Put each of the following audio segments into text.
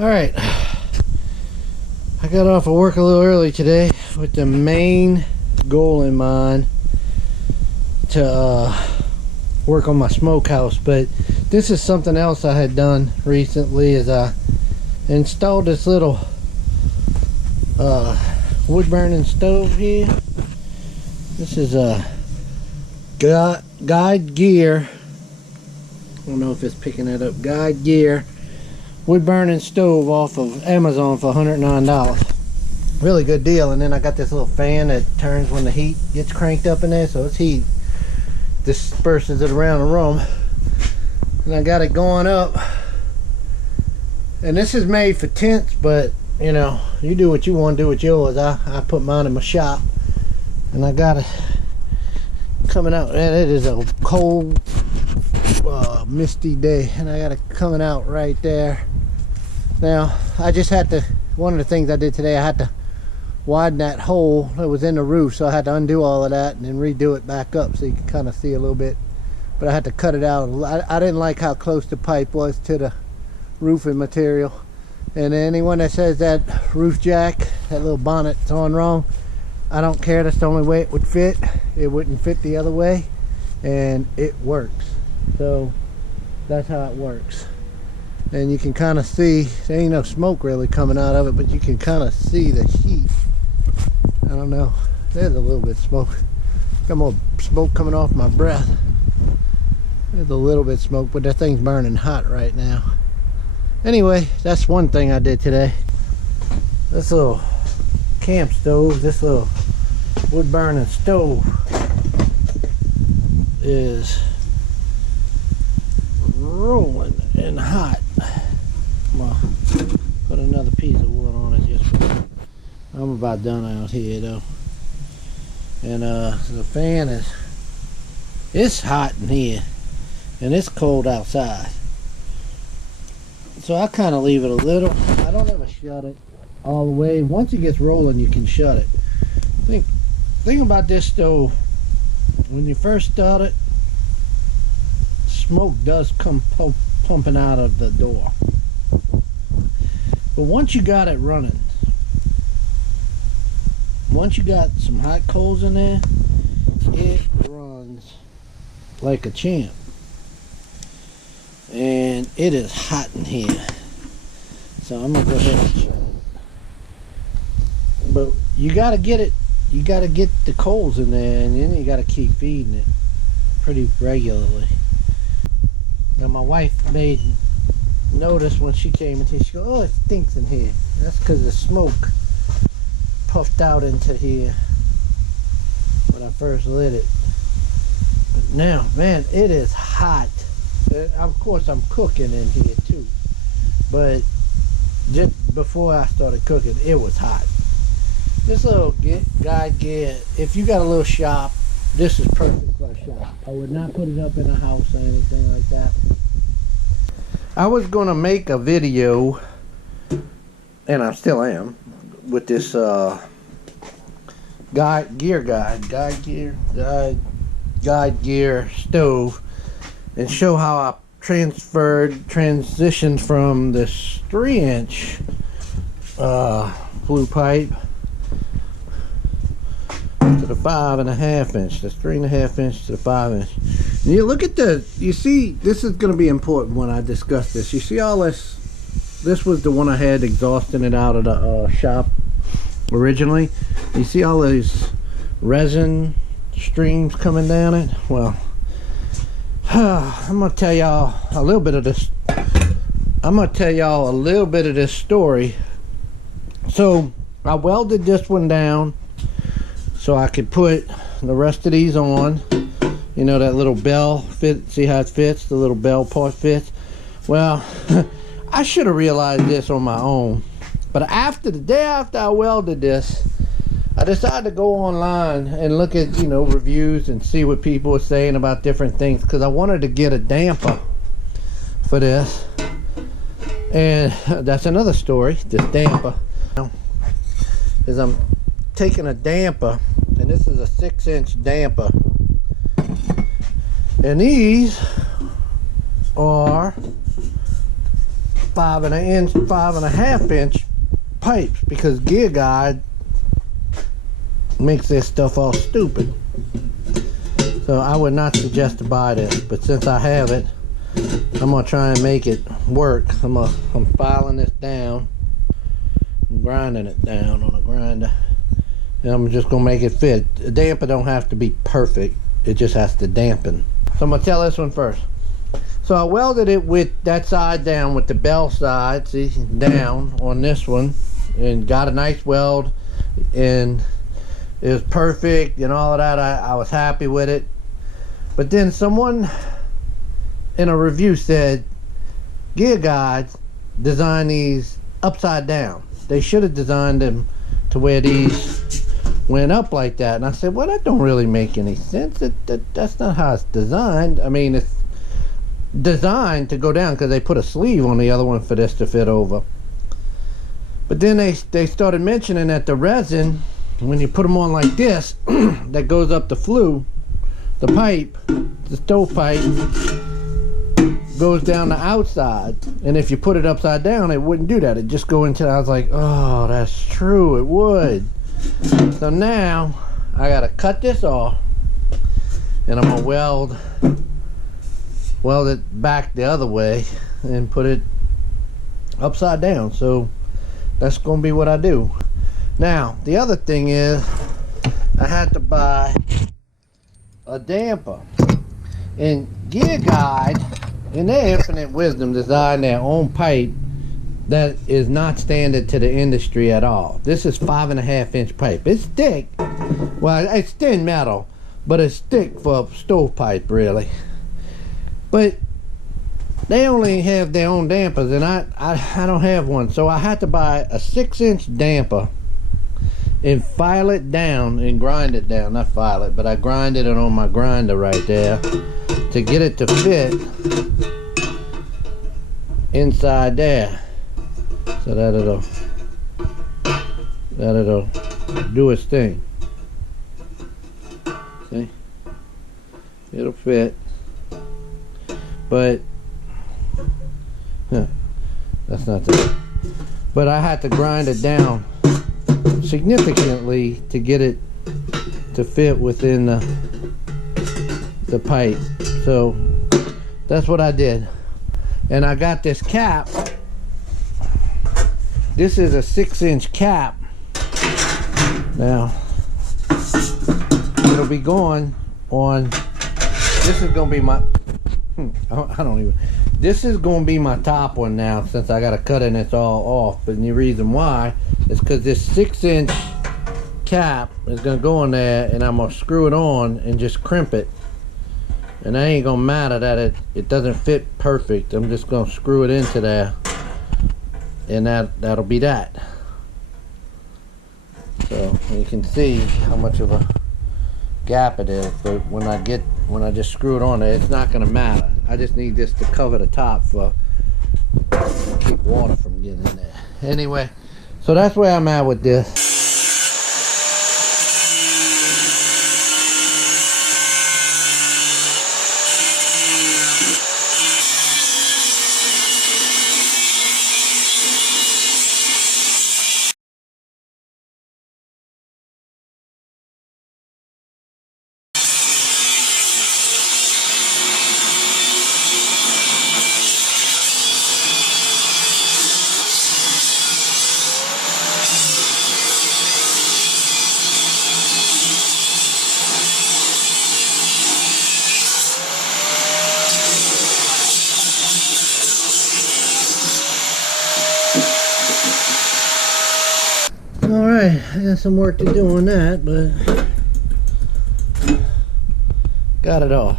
Alright, I got off of work a little early today with the main goal in mind to work on my smokehouse, but this is something else I had done recently. Is I installed this little wood burning stove here. This is a Guide Gear, I don't know if it's picking it up, Guide Gear wood burning stove off of Amazon for $109. Really good deal. And then I got this little fan that turns when the heat gets cranked up in there, so it's heat disperses it around the room. And I got it going up, and this is made for tents, but you know, you do what you want to do with yours. I put mine in my shop, and I got it coming out, and it is a cold misty day, and I got it coming out right there. Now I just had to, one of the things I did today, I had to widen that hole that was in the roof, so I had to undo all of that and then redo it back up so you can kind of see a little bit, but I had to cut it out. I didn't like how close the pipe was to the roofing material, and anyone that says that roof jack, that little bonnet's on wrong, I don't care. That's the only way it would fit. It wouldn't fit the other way, and it works. So that's how it works. And you can kind of see, there ain't no smoke really coming out of it, but you can kind of see the heat. I don't know, there's a little bit of smoke. Got more smoke coming off my breath. There's a little bit of smoke, but that thing's burning hot right now. Anyway, that's one thing I did today. This little camp stove, this little wood burning stove is rolling and hot. Well, put another piece of wood on it just for, I'm about done out here though. And the fan is, it's hot in here and it's cold outside, so I kind of leave it a little. I don't ever shut it all the way. Once it gets rolling, you can shut it. Think about this stove. When you first start it, smoke does come pumping out of the door, but once you got it running, once you got some hot coals in there, it runs like a champ. And it is hot in here, so I'm gonna go ahead and shut it. But you gotta get it, you gotta get the coals in there, and then you gotta keep feeding it pretty regularly. Now my wife made notice when she came in here, she goes, "Oh, it stinks in here." That's because the smoke puffed out into here when I first lit it. But now, man, it is hot. Of course I'm cooking in here too, but just before I started cooking, it was hot. This little Guide Gear, if you got a little shop, this is perfect for a shop. I would not put it up in a house or anything like that. I was gonna make a video, and I still am, with this Guide Gear stove, and show how I transitioned from this 3-inch blue pipe to the 5.5-inch. This 3.5-inch to the 5-inch. And you look at you see, this is going to be important when I discuss this. You see all this? This was the one I had exhausting it out of the shop originally. You see all these resin streams coming down it? Well, I'm gonna tell y'all a little bit of this. I'm gonna tell y'all a little bit of this story. So I welded this one down so I could put the rest of these on. You know, that little bell fit, see how it fits? The little bell part fits. Well, I should have realized this on my own, but the day after I welded this, I decided to go online and look at, you know, reviews and see what people were saying about different things, because I wanted to get a damper for this. And that's another story, this damper. Is I'm taking a damper, and this is a 6-inch damper, and these are 5.5 inch, 5.5 inch pipes because Gear Guide makes this stuff all stupid. So I would not suggest to buy this, but since I have it, I'm gonna try and make it work. I'm filing this down, I'm grinding it down on a grinder, and I'm just gonna make it fit. The damper don't have to be perfect, it just has to dampen. So I'm gonna tell this one first. So I welded it with that side down, with the bell side, see, down on this one, and got a nice weld, and it was perfect and all of that. I was happy with it. But then someone in a review said Gear Guides designed these upside down. They should have designed them to where these went up like that. And I said, well, that don't really make any sense. That's not how it's designed. I mean, it's designed to go down because they put a sleeve on the other one for this to fit over. But then they started mentioning that the resin, when you put them on like this, that goes up the flue, the pipe, the stove pipe, goes down the outside. And if you put it upside down, it wouldn't do that. It just go into, I was like, oh, that's true, it would. So now I gotta cut this off, and I'm gonna weld it back the other way and put it upside down. So that's gonna be what I do. Now the other thing is, I had to buy a damper, and Gear Guide in their infinite wisdom designed their own pipe that is not standard to the industry at all. This is 5.5 inch pipe. It's thick, well, it's thin metal, but it's thick for a stovepipe really. But they only have their own dampers, and I don't have one, so I had to buy a 6-inch damper and file it down and grind it down. Not file it, but I grinded it on my grinder right there to get it to fit inside there, so that it'll do its thing. See, it'll fit. But that's not the, but I had to grind it down significantly to get it to fit within the pipe. So that's what I did. And I got this cap. This is a 6-inch cap. Now it'll be going on, this is gonna be my, I don't even, this is going to be my top one now, since I got to cut it and it's all off. But the reason why is because this 6-inch cap is going to go in there, and I'm going to screw it on and just crimp it. And that ain't going to matter that it doesn't fit perfect. I'm just going to screw it into there, and that'll be that. So you can see how much of a gap it is, but when I just screw it on there, it's not going to matter. I just need this to cover the top for keep water from getting in there. Anyway, so that's where I'm at with this. Alright, I got some work to do on that, but got it all.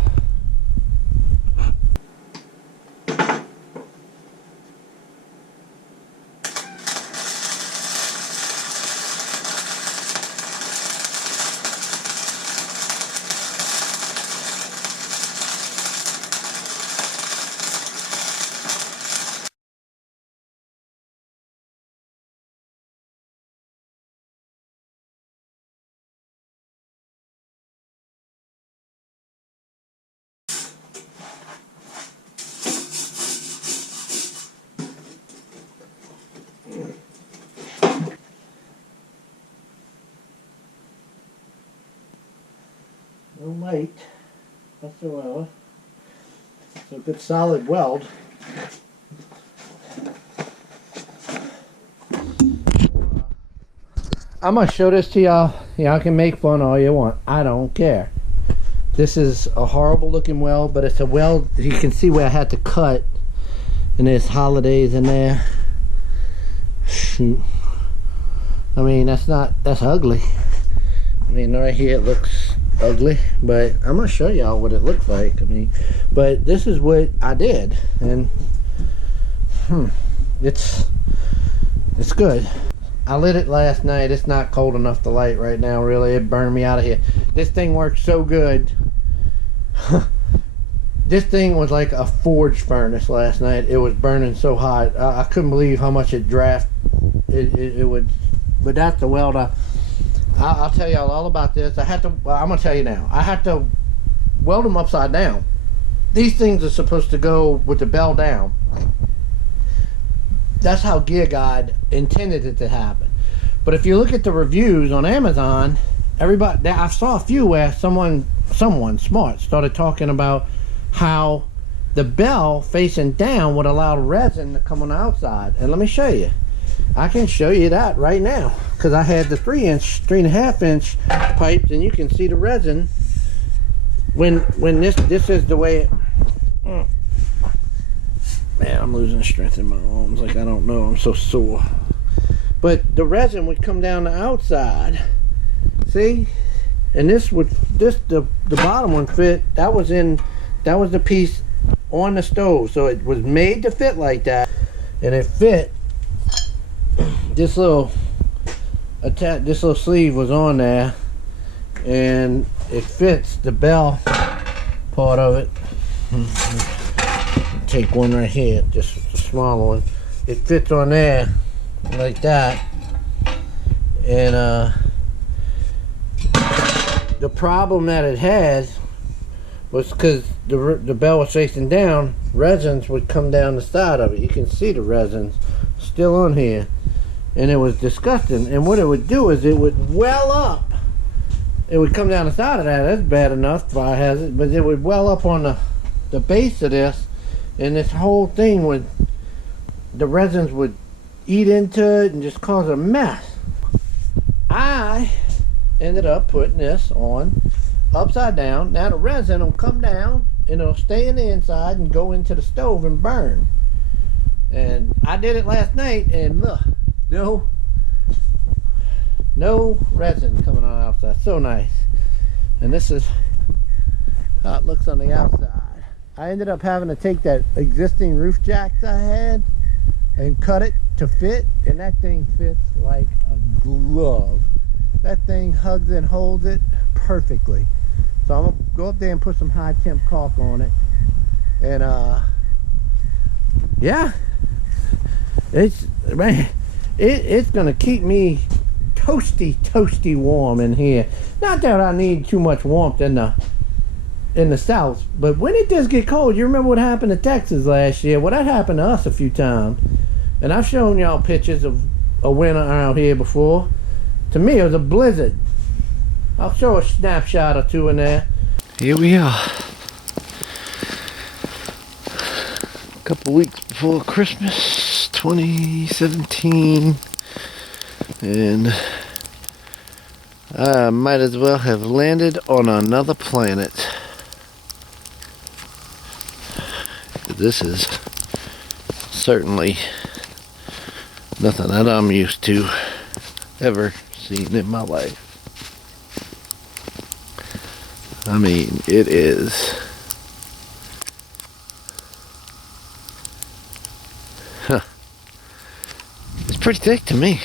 No mate whatsoever. So a good solid weld. I'm gonna show this to y'all. Y'all can make fun all you want. I don't care. This is a horrible looking weld, but it's a weld. You can see where I had to cut, and there's holidays in there. Shoot. I mean, that's ugly. I mean, right here it looks ugly, but I'm gonna show y'all what it looks like. I mean, but this is what I did, and it's good. I lit it last night. It's not cold enough to light right now, really. It burned me out of here. This thing works so good. This thing was like a forge furnace last night. It was burning so hot. I couldn't believe how much it it would. But that's the weld. I'll tell y'all all about this. I'm gonna tell you now. I had to weld them upside down. These things are supposed to go with the bell down. That's how Gear God intended it to happen. But if you look at the reviews on Amazon, everybody, I saw a few where someone smart started talking about how the bell facing down would allow resin to come on the outside. And let me show you. I can show you that right now, because I had the 3.5 inch pipes, and you can see the resin when this is the way it, man, I'm losing strength in my arms like I don't know. I'm so sore. But the resin would come down the outside. See? And the bottom one fit. That was the piece on the stove. So it was made to fit like that. And it fit. This little sleeve was on there. And it fits the bell part of it. Take one right here, just a smaller one. It fits on there like that, and the problem that it had was because the bell was facing down, resins would come down the side of it. You can see the resins still on here, and it was disgusting. And what it would do is it would well up. It would come down the side of that. That's bad enough, fire hazard, but it would well up on the base of this. And this whole thing the resins would eat into it and just cause a mess. I ended up putting this on upside down. Now the resin will come down and it'll stay in the inside and go into the stove and burn. And I did it last night, and look, no resin coming on the outside. So nice. And this is how it looks on the outside. I ended up having to take that existing roof jacks I had and cut it to fit, and that thing fits like a glove. That thing hugs and holds it perfectly. So I'm gonna go up there and put some high temp caulk on it, and yeah, it's gonna keep me toasty warm in here. Not that I need too much warmth in the south, but when it does get cold, you remember what happened to Texas last year? Well, that happened to us a few times, and I've shown y'all pictures of a winter out here before. To me, it was a blizzard. I'll show a snapshot or two in there. Here we are, a couple weeks before Christmas 2017, and I might as well have landed on another planet. This is certainly nothing that I'm used to ever seen in my life. I mean, it is it's pretty thick to me.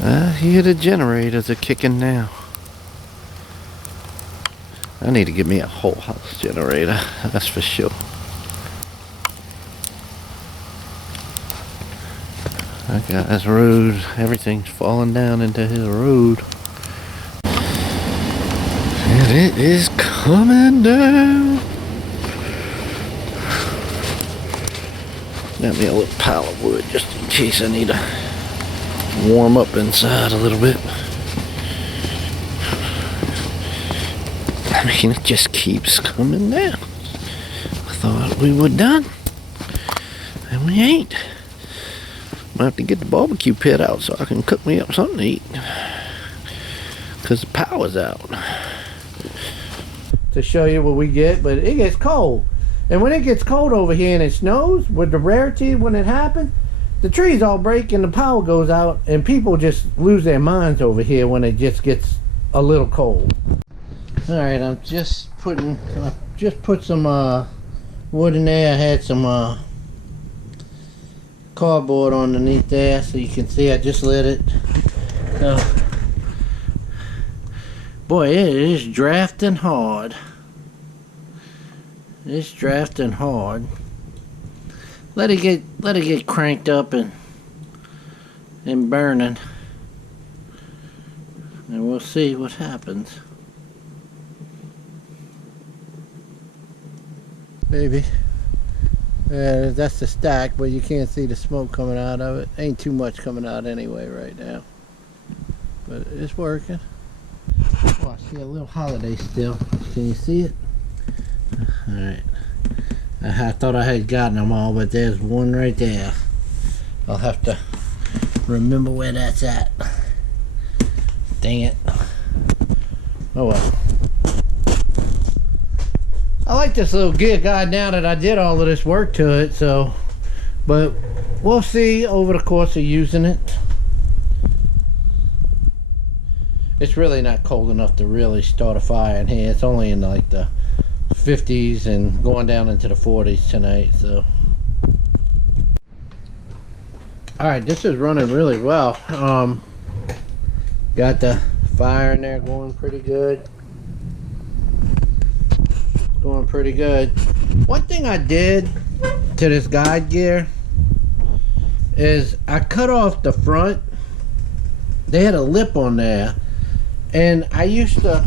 I hear the generators are kicking now. I need to get me a whole house generator, that's for sure. That guy's road, everything's falling down into his road. And it is coming down. Got me a little pile of wood just in case I need to warm up inside a little bit. I mean, it just keeps coming down. I thought we were done, and we ain't. I have to get the barbecue pit out so I can cook me up something to eat, because the power's out. To show you what we get, but it gets cold. And when it gets cold over here and it snows, with the rarity when it happens, the trees all break and the power goes out, and people just lose their minds over here when it just gets a little cold. Alright, I just put some wood in there. I had some cardboard underneath there so you can see I just lit it. Boy, it is drafting hard. It's drafting hard. Let it get cranked up and burning, and we'll see what happens. Baby, that's the stack, but you can't see the smoke coming out of it. Ain't too much coming out anyway right now, but it's working. Oh, I see a little holiday still. Can you see it? Alright. I thought I had gotten them all, but there's one right there. I'll have to remember where that's at. Dang it. Oh well. I like this little gear guide now that I did all of this work to it, so, but we'll see over the course of using it. It's really not cold enough to really start a fire in here. It's only in like the 50s and going down into the 40s tonight, so. Alright, this is running really well. Got the fire in there going pretty good. Going pretty good. One thing I did to this guide gear is I cut off the front. They had a lip on there, and I used to,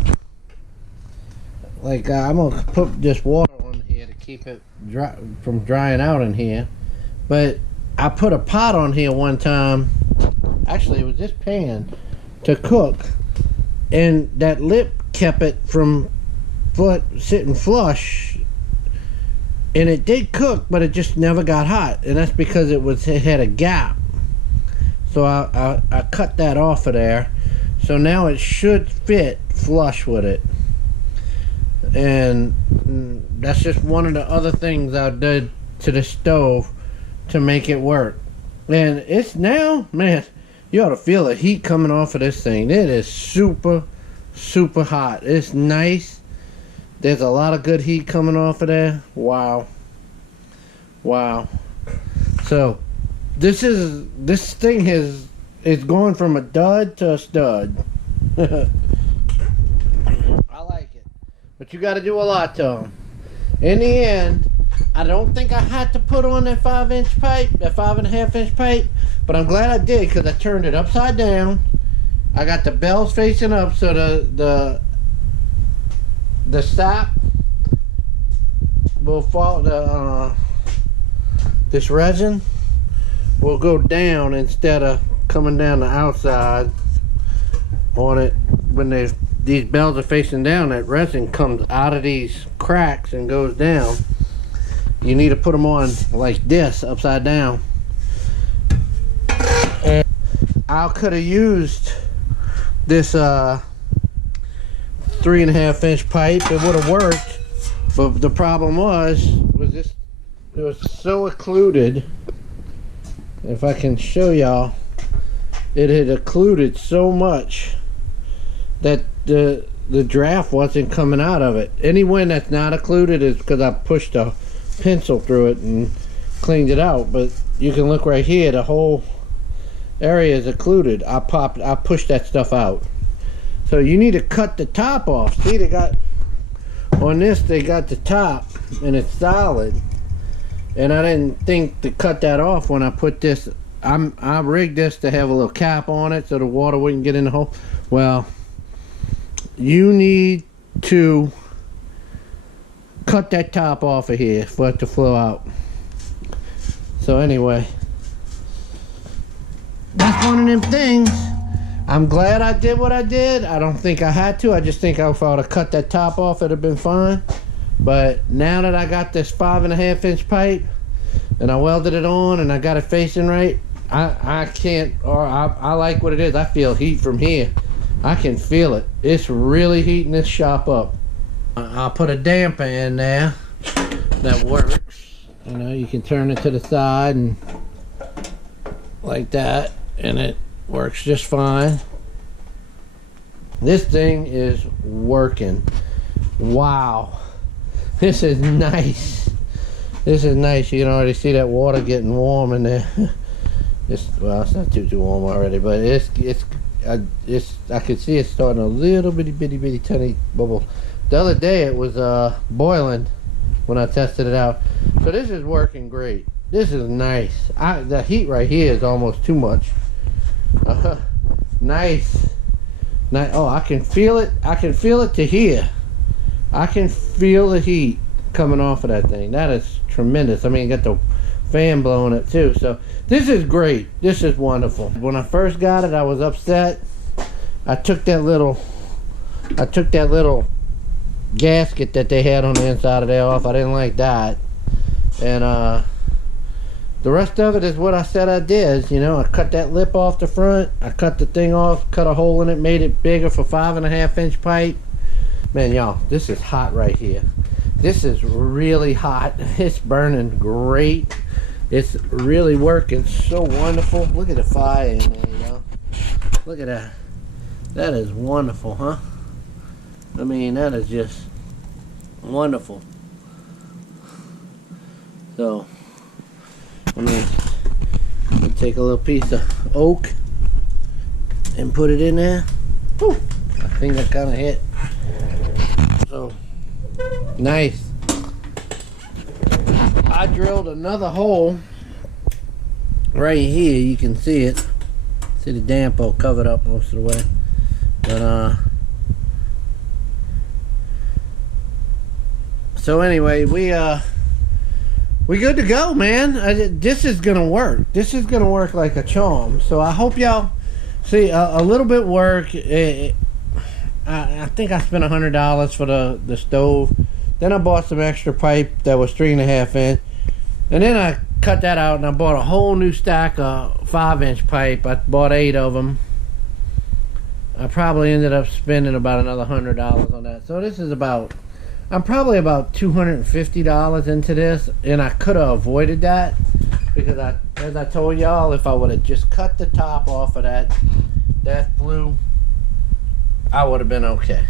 like, I'm gonna put just water on here to keep it dry from drying out in here, but I put a pot on here one time. Actually, it was this pan to cook, and that lip kept it from sitting flush, and it did cook, but it just never got hot, and that's because it had a gap. So I cut that off of there, so now it should fit flush with it. And that's just one of the other things I did to the stove to make it work. And it's now, man, you ought to feel the heat coming off of this thing. It is super hot. It's nice. There's a lot of good heat coming off of there. Wow. So this thing is going from a dud to a stud. I like it, but you got to do a lot to them. In the end, I don't think I had to put on that 5-inch pipe, that 5.5-inch pipe, but I'm glad I did, because I turned it upside down. I got the bells facing up, so the sap will fall. This resin will go down instead of coming down the outside on it. When these bells are facing down, that resin comes out of these cracks and goes down. You need to put them on like this, upside down. And I could have used this 3.5-inch pipe. It would have worked, but the problem was this. It was so occluded. If I can show y'all, it had occluded so much that the draft wasn't coming out of it. Any wind that's not occluded is because I pushed a pencil through it and cleaned it out. But you can look right here, the whole area is occluded. I pushed that stuff out. So you need to cut the top off. See, they got on this, they got the top and it's solid, and I didn't think to cut that off when I put this I rigged this to have a little cap on it so the water wouldn't get in the hole. Well, you need to cut that top off of here for it to flow out. So anyway, that's one of them things. I'm glad I did what I did. I don't think I had to. I just think if I would have cut that top off, it'd have been fine. But now that I got this 5.5 inch pipe and I welded it on and I got it facing right, I can't, or I like what it is. I feel heat from here. I can feel it. It's really heating this shop up. I'll put a damper in there that works. You know, you can turn it to the side and like that, and it works just fine. This thing is working. Wow, this is nice. This is nice. You can already see that water getting warm in there. Well, it's not too warm already, but I could see it starting a little bitty tiny bubble. The other day it was boiling when I tested it out. So this is working great. This is nice. The heat right here is almost too much. Nice. Oh, I can feel it. I can feel it to here. I can feel the heat coming off of that thing. That is tremendous. I mean, got the fan blowing it too. So this is great. This is wonderful. When I first got it, I was upset. I took that little gasket that they had on the inside of there off. I didn't like that. And the rest of it is what I said I did. You know, I cut that lip off the front. I cut the thing off, cut a hole in it, made it bigger for 5.5 inch pipe. Man, y'all, this is hot right here. This is really hot. It's burning great. It's really working so wonderful. Look at the fire in there, y'all. Look at that. That is wonderful, huh? I mean, that is just wonderful. So, I'm gonna take a little piece of oak and put it in there. Whew, I think that kind of hit. So, nice. I drilled another hole right here. You can see it. See the damper covered up most of the way. But so anyway, we good to go, man. This is gonna work. This is gonna work like a charm. So I hope y'all see a little bit work. I think I spent $100 for the stove. Then I bought some extra pipe that was 3.5 inch, and then I cut that out and I bought a whole new stack of 5-inch pipe. I bought 8 of them. I probably ended up spending about another $100 on that. So this is about, I'm probably about $250 into this, and I could have avoided that because as I told y'all, if I would have just cut the top off of that flue, I would have been okay.